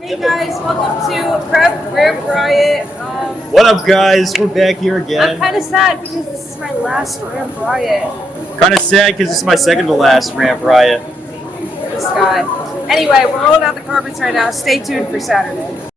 Hey guys, welcome to Prep Ramp Riot. What up, guys? We're back here I'm again. kind of sad because this is my last Ramp Riot. Kind of sad because this is my second to last Ramp Riot. This guy. Anyway, we're rolling out the carpets right now. Stay tuned for Saturday.